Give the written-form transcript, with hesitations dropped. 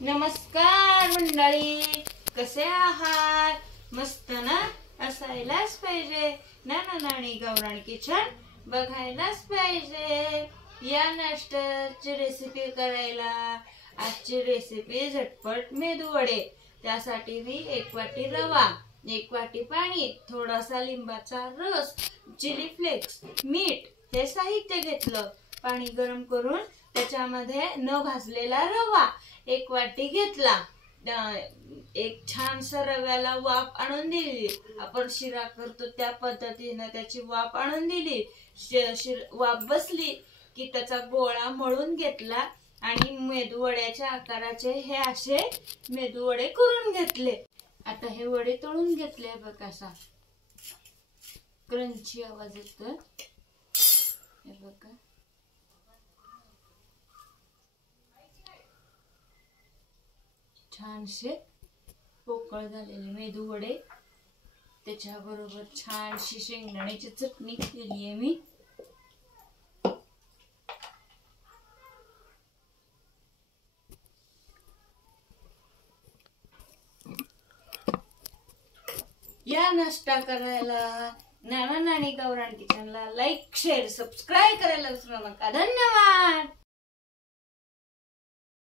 नमस्कार मंडळी, कसे आहात? मस्त ना? असायलाच पाहिजे. नाना गावरान किचन बघायलाच पाहिजे. या नाश्त्याची रेसिपी करायला. आजची रेसिपी झटपट मेदू वडे. त्यासाठी मी 1 वाटी रवा, 1 वाटी पाणी, थोडासा लिंबाचा रस, चिली फ्लेक्स, मीठ हे साहित्य घेतलं. पाणी गरम करून त्याच्यामध्ये न भाजलेला रवा 1 वाटी घेतला. एक छानसा रव्याला वाफ आणून दिली. आपण शिरा करतो त्या पद्धतीने त्याची वाफ आणून दिली. वाफ बसली की त्याचा गोळा मळून घेतला आणि मेदू वड्याच्या आकाराचे हे असे मेदू वडे करून घेतले. आता हे वडे तळून घेतले. बघ असा क्रंची आवाज येतोय. हे बघा, छानसे पोकळ झालेले मेदू वडे. त्याच्याबरोबर छानशी शेंगदाण्याची चटणी केली आहे मी. या नाश्ता करायला नाना गावरान किचनला लाईक, शेअर, सबस्क्राईब करायला विसरू नका. धन्यवाद.